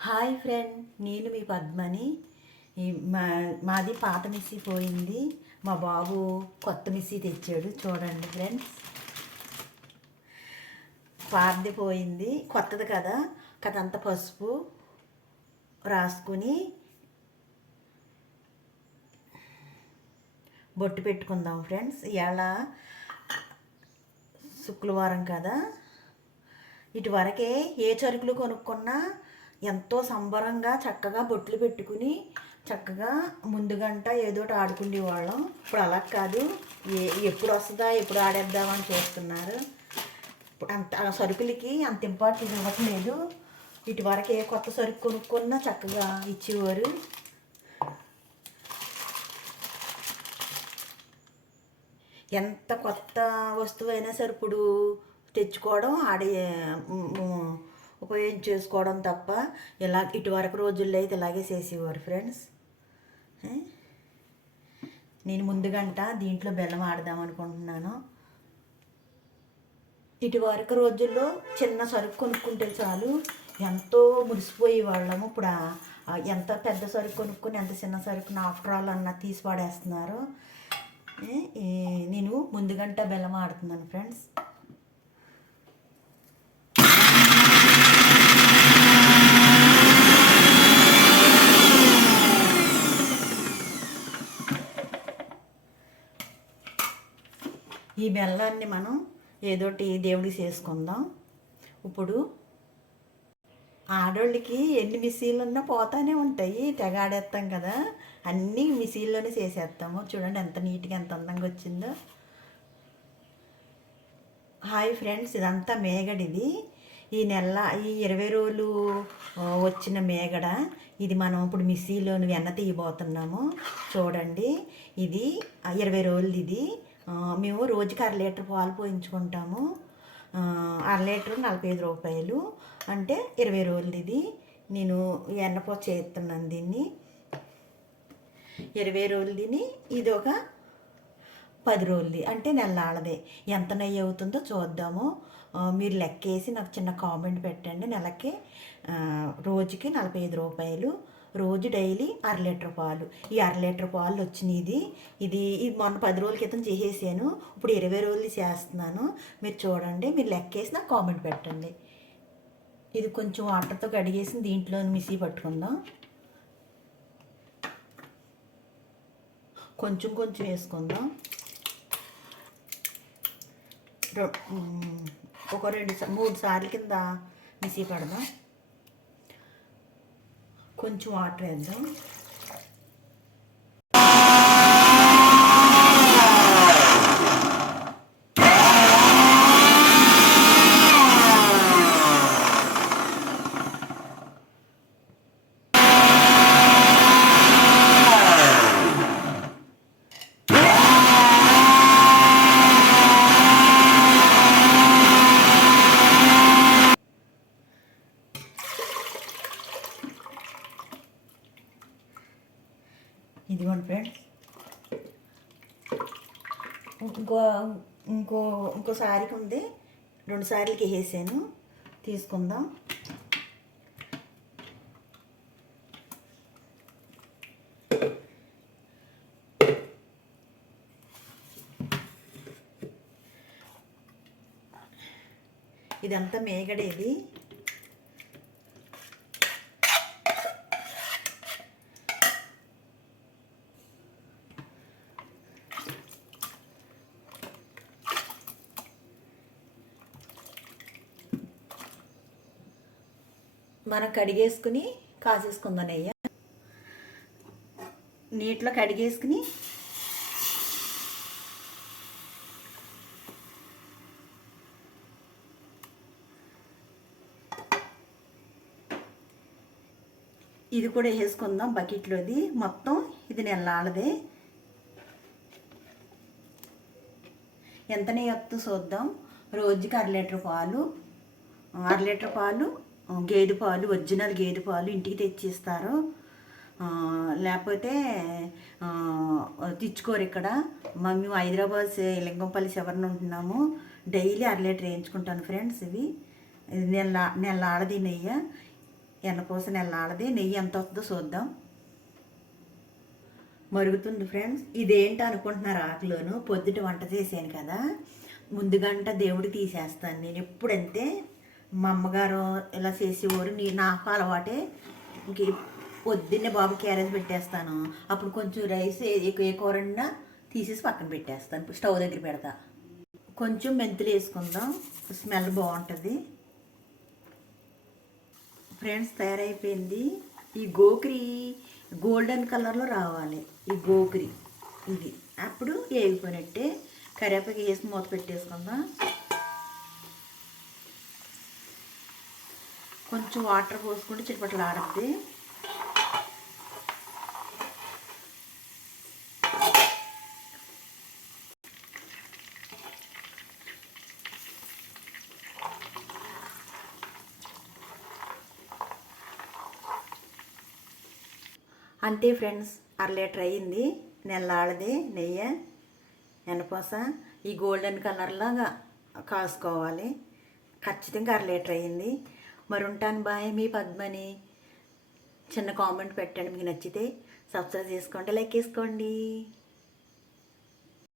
Hi friend నేను మీ పద్మని. మా మాది పాత మిస్సి పోయింది. మా బాబు కొత్త మిస్సి తెచ్చాడు. చూడండి ఫ్రెండ్స్. పాతది పోయింది. కొత్తది కదా. కదంత పసుపు రాసుకుని బొట్టు పెట్టుకుందాం ఫ్రెండ్స్. ఇవాళ శుక్రవారం కదా. ఇటువరకే ఏ చరుకులు కొనుక్కున్నా ఎంతో సంబరంగా చక్కగా బొట్లు పెట్టుకుని చక్కగా ముందుగంట ఏదో ఒకటి ఆడుకునేవాళ్ళం ఇప్పుడు అలా కాదు. ఏ ఎప్పుడు వస్తుందా ఎప్పుడు ఆడేద్దామని చూస్తున్నారు. అంత ఆ సరుకులకి అంత ఇంపార్టెన్స్ ఇవ్వట్లేదు. ఇటువరకు ఏ కొత్త సరుకు కొనుక్కున్నా చక్కగా ఇచ్చేవారు. ఎంత కొత్త వస్తువు అయినా సరే ఇప్పుడు తెచ్చుకోవడం ఆడే మ్, ఉపయోగం చేసుకోవడం తప్ప ఇలా ఇటువరకు రోజుల్లో అయితే ఇలాగే చేసేవారు ఫ్రెండ్స్. నేను ముందుగంట దీంట్లో బెల్లం ఆడదాం అనుకుంటున్నాను. ఇటువరకు రోజుల్లో చిన్న సరుకు కొనుక్కుంటే చాలు. ఎంతో మురిసిపోయే వాళ్ళము ఇప్పుడు ఎంత పెద్ద సరుకు కొనుక్కొని ఎంత చిన్న సరుకుని ఆఫ్టర్ ఆల్ అన్న తీసి పడేస్తున్నారు. ఈ నేను ముందుగంట బెల్లం ఆడుతున్నాను ఫ్రెండ్స్. ఈ బెల్లాన్ని మనం ఏదోటి దేవుడికి చేసుకుందాం. ఇప్పుడు ఆడోళ్ళకి ఎన్ని మిసీలు ఉన్నా పోతానే ఉంటాయి. తెగాడేస్తాం కదా. అన్నీ మిసీల్లోనే చేసేస్తాము. చూడండి ఎంత నీట్గా ఎంత అందంగా వచ్చిందో. హాయ్ ఫ్రెండ్స్ ఇదంతా మేగడ ఇది. ఈ నెల ఈ ఇరవై రోజులు వచ్చిన మేగడ. ఇది మనం ఇప్పుడు మిస్సీలోని వెన్న తీయబోతున్నాము. చూడండి. ఇది ఇరవై రోజులు ఇది. మేము రోజుకి అర లీటర్ పాలు పోయించుకుంటాము. అర లీటర్ నలభై ఐదు రూపాయలు. అంటే ఇరవై రోజులు ఇది నేను ఎన్నపో చేస్తున్నాను దీన్ని. ఇరవై రోజులు దీన్ని ఇది ఒక పది రోజులది. అంటే నెలలాడదే ఎంత నెయ్యి అవుతుందో చూద్దాము. మీరు లెక్కేసి నాకు చిన్న కామెంట్ పెట్టండి. నెలకి రోజుకి నలభై ఐదు రూపాయలు. రోజు డైలీ అర లీటర్ పాలు. ఈ అర లీటర్ పాలు వచ్చినాయి ఇది ఇది మొన్న పది రోజుల క్రితం చేసేసాను. ఇప్పుడు ఇరవై రోజులు చేస్తున్నాను. మీరు చూడండి మీరు లెక్కేసి నాకు కామెంట్ పెట్టండి. ఇది కొంచెం వాటర్తో కడిగేసి దీంట్లో మిసి పట్టుకుందాం. కొంచెం కొంచెం వేసుకుందాం. ఒక రెండు మూడు సార్లు కింద మిసి పడదాం. కొంచెం వాటర్ వేద్దాం ఇదిగోండి ఫ్రెండ్స్ ఇంకో ఇంకో ఇంకో సారీకి ఉంది. రెండు సారీలకి వేసాను. తీసుకుందాం. ఇదంతా మేగడేది మనం కడిగేసుకుని కాసేసుకుందాం నెయ్యి. నీటిలో కడిగేసుకుని ఇది కూడా వేసుకుందాం బకెట్లోది. మొత్తం ఇది నెల్లాలదే. ఎంత నెయ్యి చూద్దాం. రోజుకి అర లీటర్ పాలు అర లీటర్ పాలు గేదె పాలు ఒరిజినల్ గేదె పాలు ఇంటికి తెచ్చిస్తారు. లేకపోతే తెచ్చుకోరు ఇక్కడ. మేము హైదరాబాద్ లింగంపల్లి శివరణ ఉంటున్నాము. డైలీ అర లీటర్ వేయించుకుంటాను ఫ్రెండ్స్ ఇవి. నెల నెల ఆడది నెయ్యి. ఎన్నపూస నెల్లాడది నెయ్యి ఎంత వస్తుందో చూద్దాం. మరుగుతుంది ఫ్రెండ్స్. ఇదేంటి అనుకుంటున్నారు ఆకులోను? పొద్దుట వంట చేశాను కదా. ముందుగంట దేవుడు తీసేస్తాను. నేను ఎప్పుడంతే మా అమ్మగారు ఇలా చేసేవారు. నీ నాకు అలవాటే. ఇంక పొద్దున్నే బాబు క్యారేజ్ పెట్టేస్తాను. అప్పుడు కొంచెం రైస్ ఏ కూరన్నా కూర తీసేసి పక్కన పెట్టేస్తాను. స్టవ్ దగ్గర పెడతా. కొంచెం మెంతులు వేసుకుందాం. స్మెల్ బాగుంటుంది. ఫ్రెండ్స్ తయారైపోయింది. ఈ గోకరి గోల్డెన్ కలర్లో రావాలి. ఈ గోకరి. ఇది. అప్పుడు వేగిపోయినట్టే కరివేపాకు వేసి మూత పెట్టేసుకుందాం. కొంచెం వాటర్ పోసుకుంటే చిటపట్లు ఆడద్ది అంతే ఫ్రెండ్స్ అర లీటర్ అయ్యింది. నెల్లాళ్ళది నెయ్యి ఎనపోస ఈ గోల్డెన్ కలర్లాగా కాసుకోవాలి. ఖచ్చితంగా అర లీటర్ అయ్యింది. మరి ఉంటాను బాయ్ మీ పద్మని. చిన్న కామెంట్ పెట్టండి మీకు నచ్చితే సబ్స్క్రైబ్ చేసుకోండి లైక్ చేసుకోండి.